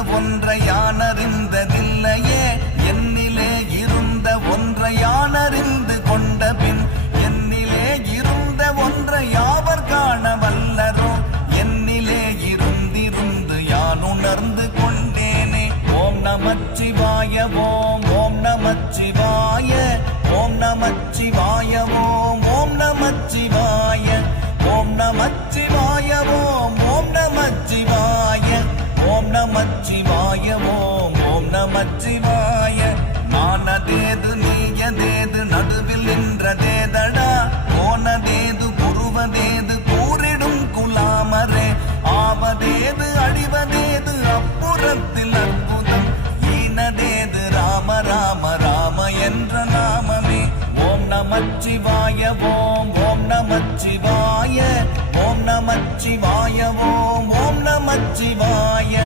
ஒன்றை யானறிந்ததில்லையே என்னிலே இருந்த ஒன்றை யானறிந்து கொண்ட பின் என்னிலே இருந்த ஒன்றை யாவர் காண வல்லரோ என்னிலே இருந்திருந்து யான் உணர்ந்து கொண்டேனே. ஓம் நமச்சிவாய ஓம் ஓம் நமச்சிவாய ஓம் நமச்சிவாய ஓம் ஓம் நமச்சிவாய ஓம் நமச்சிவாய ஓம் ஓம் நமச்சிவாய ஓம் நமச்சிவாய ஓம் ஓம் நமச்சிவாய. நானதேது நீயதேது நடுவில் நின்றதேதடா போனதேது புருவதேது கூறிடும் குலாமரே ஆவதேது அழிவதேது அப்புறத்தில் அற்புதம் ஈனதேது ராம ராம ராம என்ற நாமமே. ஓம் நமச்சிவாய ஓம் ஓம் நமச்சிவாய ஓம் நமச்சிவாய ஓம் ஓம் நமச்சிவாய.